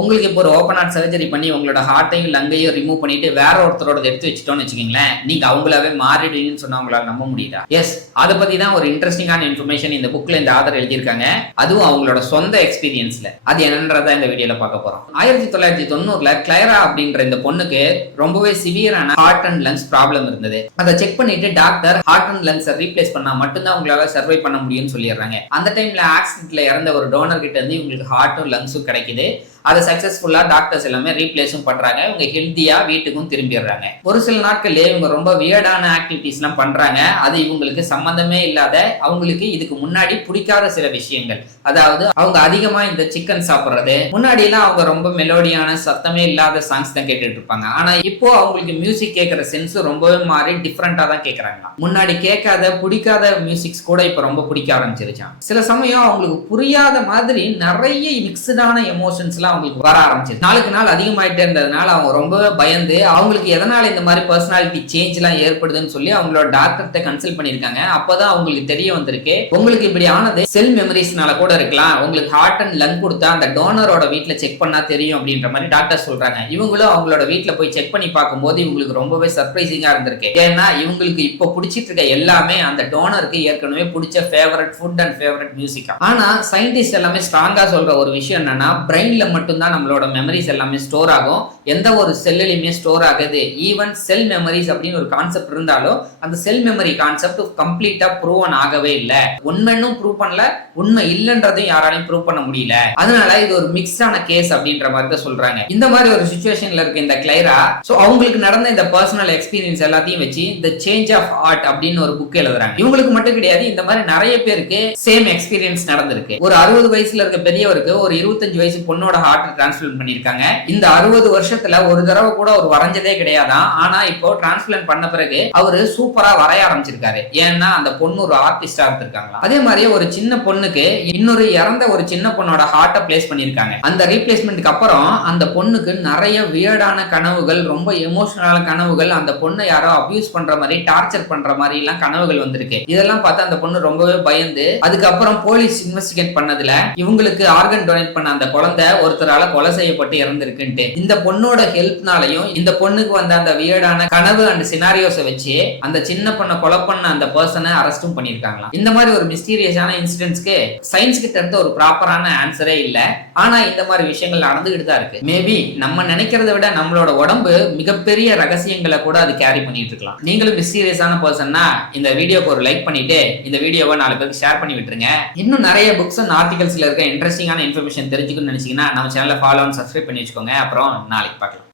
உங்களுக்கு இப்போ ஒரு ஓப்பன் ஹார்ட் சர்ஜரி பண்ணி உங்களோட ஹார்ட்டையும் லங்கையும் ரிமூவ் பண்ணிட்டு வேற ஒருத்தரோட எடுத்து வச்சுட்டோம்னு வச்சுக்கீங்களேன், நீங்க அவங்களாவே மாறிடுவீங்கன்னு சொன்னா உங்களால நம்ப முடியுதா? எஸ், அதை பத்தி தான் ஒரு இன்ட்ரெஸ்டிங்கான இன்ஃபர்மேஷன் இந்த புக்ல இந்த ஆதர் எழுதியிருக்காங்க. அதுவும் அவங்களோட சொந்த எக்ஸ்பீரியன்ஸ்ல. அது என்னன்றதா இந்த வீடியோல பார்க்க போறோம். 1990ல கிளைரா அப்படின்ற இந்த பொண்ணுக்கு ரொம்பவே சிவியரான ஹார்ட் அண்ட் லங்ஸ் ப்ராப்ளம் இருந்தது. அதை செக் பண்ணிட்டு doctor heart and lungs replace பண்ணா மட்டும்தான் உங்களால சர்வை பண்ண முடியும்னு சொல்லிடுறாங்க. அந்த டைம்ல ஆக்சிடென்ட்ல இறந்த ஒரு டோனர் கிட்ட இருந்து இவங்களுக்கு ஹார்ட்டும் லங்ஸும் கிடைக்குது. அதை சக்சஸ்ஃபுல்லா டாக்டர்ஸ் எல்லாமே ரீப்ளேஸும் பண்றாங்க. இவங்க ஹெல்த்தியா வீட்டுக்கும் திரும்பிடுறாங்க. ஒரு சில நாட்கள்லயே இவங்க ரொம்ப வியர்டான ஆக்டிவிட்டிஸ் எல்லாம் பண்றாங்க. அது இவங்களுக்கு சம்பந்தமே இல்லாத, அவங்களுக்கு இதுக்கு முன்னாடி பிடிக்காத சில விஷயங்கள். அதாவது அவங்க அதிகமா இந்த சிக்கன் சாப்பிடுறது. முன்னாடி எல்லாம் அவங்க ரொம்ப மெலோடியான சத்தமே இல்லாத சாங்ஸ் தான் கேட்டுட்டு இருப்பாங்க. ஆனா இப்போ அவங்களுக்கு மியூசிக் கேட்கிற சென்ஸ் ரொம்பவே மாறி டிஃப்ரெண்டா தான் கேட்கறாங்க. முன்னாடி கேட்காத பிடிக்காத மியூசிக்ஸ் கூட இப்ப ரொம்ப பிடிக்க ஆரம்பிச்சிருச்சான். சில சமயம் அவங்களுக்கு புரியாத மாதிரி நிறைய மிக்ஸ்டான எமோஷன்ஸ் எல்லாம் அவங்களுக்கு வர ஆரம்பிச்சது. நாளுக்கு நாள் அதிகமாயிட்டே இருந்ததுனால அவங்க ரொம்பவே பயந்து அவங்களுக்கு எதனால இந்த மாதிரி பர்சனாலிட்டி சேஞ்ச் எல்லாம் ஏற்படுதுன்னு சொல்லி அவங்களோட டாக்டர்கிட்ட கன்சல்ட் பண்ணிருக்காங்க. அப்பதான் அவங்களுக்கு தெரிய வந்திருக்கு, உங்களுக்கு இப்படி ஆனது செல் மெமரிஸ்னால கூட இருக்கலாம். உங்களுக்கு ஹார்ட் அண்ட் லங் கொடுத்தா அந்த டோனரோட வீட்டுல செக் பண்ணா தெரியும் அப்படின்ற மாதிரி டாக்டர் சொல்றாங்க. இவங்களும் அவங்களோட வீட்டுல போய் செக் பண்ணி பார்க்கும்போது இவங்களுக்கு ரொம்பவே சர்ப்ரைசிங்கா இருந்திருக்கு. ஏன்னா இவங்களுக்கு இப்போ பிடிச்சிட்டு இருக்க எல்லாமே அந்த டோனருக்கு ஏற்கனவே பிடிச்ச favourite food and favourite music. ஆனா சயின்டிஸ்ட் எல்லாமே ஸ்ட்ராங்கா சொல்ற ஒரு விஷயம் என்னன்னா, பிரெயின்ல மட்டும்தான் நம்மளோட மெமரிஸ் எல்லாமே ஸ்டோர் ஆகும். எந்த ஒரு செல்லுலயுமே ஸ்டோர் ஆகுது. ஈவன் செல் மெமரிஸ் அப்படின்னு ஒரு கான்செப்ட் இருந்தாலும் அந்த செல் மெமரி கான்செப்ட் கம்ப்ளீட்டா ப்ரூவன் ஆகவே இல்லை. உண்மைன்னு ப்ரூவ் பண்ணல, உண்மை இல்லைன்றதையும் யாராலையும் ப்ரூவ் பண்ண முடியல. அதனால இது ஒரு மிக்ஸ்டான கேஸ் அப்படின்ற மாதிரி தான் சொல்றாங்க. இந்த மாதிரி ஒரு சிச்சுவேஷன்ல இருக்க இந்த கிளைரா அவங்களுக்கு நடந்த இந்த பர்சனல் எக்ஸ்பீரியன்ஸ் எல்லாத்தையும் வச்சு தி சேஞ்ச் ஆஃப் ஆர்ட் அப்படின்னு ஒரு புக் எழுதுறாங்க. இவங்களுக்கு மட்டும் கிடையாது, இந்த மாதிரி நிறைய பேருக்கு சேம் எக்ஸ்பீரியன்ஸ் நடந்திருக்கு. ஒரு 60 வயசுல இருக்க பெரியவருக்கு ஒரு 25 வயசு பொண்ணோட ஹார்ட் டிரான்ஸ்பிளான்ட் பண்ணிருக்காங்க. இந்த 60 வருஷத்துல ஒரு தடவை கூட அவர் வரைஞ்சதே கிடையாதான். ஆனா இப்போ டிரான்ஸ்பிளான்ட் பண்ண பிறகு அவரு சூப்பரா வரைய ஆரம்பிச்சிருக்காரு. ஏன்னா அந்த பொண்ணு ஒரு ஆர்டிஸ்டா இருந்திருக்காங்க. அதே மாதிரி ஒரு சின்ன பொண்ணுக்கு இன்னொரு இறந்த ஒரு சின்ன பொண்ணோட ஹார்ட்டை பிளேஸ் பண்ணிருக்காங்க. அந்த ரீப்ளேஸ்மெண்ட்க்கு அப்புறம் அந்த பொண்ணுக்கு நிறைய வியர்டான கனவுகள், ரொம்ப எமோஷனலான கனவுகள், அந்த பொண்ணை யாரோ அபியூஸ் பண்ற மாதிரி, டார்ச்சர் பண்ற மாதிரி எல்லாம் கனவுகள் வந்திருக்கு. இதெல்லாம் பார்த்து அந்த பொண்ணு ரொம்பவே பயந்து அதுக்கப்புறம் போலீஸ் இன்வெஸ்டிகேட் பண்ணதுல இவங்களுக்கு ஆர்கன் டொனேட் பண்ண அந்த குழந்தை ஒருத்தரால கொலை செய்யப்பட்டு இறந்திருக்குன்ட்டு. இந்த பொண்ணோட ஹெல்ப்னாலையும் இந்த பொண்ணுக்கு வந்த அந்த வியர்டான கனவு அண்ட் சினாரியோஸை வச்சு அந்த சின்ன பொண்ணை கொலை பண்ண அந்த பர்சனை அரெஸ்டும் பண்ணிருக்காங்களாம். இந்த மாதிரி ஒரு மிஸ்டீரியஸான இன்சிடென்ட்ஸ்க்கு சயின்ஸ் கிட்ட இருந்து ஒரு ப்ராப்பரான ஆன்சரே இல்ல. ஆனா இந்த மாதிரி விஷயங்கள் நடந்துகிட்டு தான் இருக்கு. மேபி நம்ம நினைக்கிறத விட நம்மளோட உடம்பு மிகப்பெரிய ரகசியங்களை கூட அது கேரி பண்ணிட்டு இருக்கலாம். நீங்களும் மிஸ்டீரியஸான பர்சன்னா இந்த வீடியோக்கு ஒரு லைக் பண்ணிட்டு இந்த வீடியோவை 4 பேருக்கு ஷேர் பண்ணி விட்டுருங்க. இன்னும் நிறைய புக்ஸ் அண்ட் ஆர்டிகல்ஸ்ல இருக்க இன்ட்ரெஸ்டிங்கான இன்ஃபர்மேஷன் தெரிஞ்சுக்கணும்னு நினைச்சீங்கன்னா நம்ம சேனலை ஃபாலோ அண்ட் சப்ஸ்கிரைப் பண்ணி வச்சுக்கோங்க. அப்புறம் நாளைக்கு பார்க்கலாம்.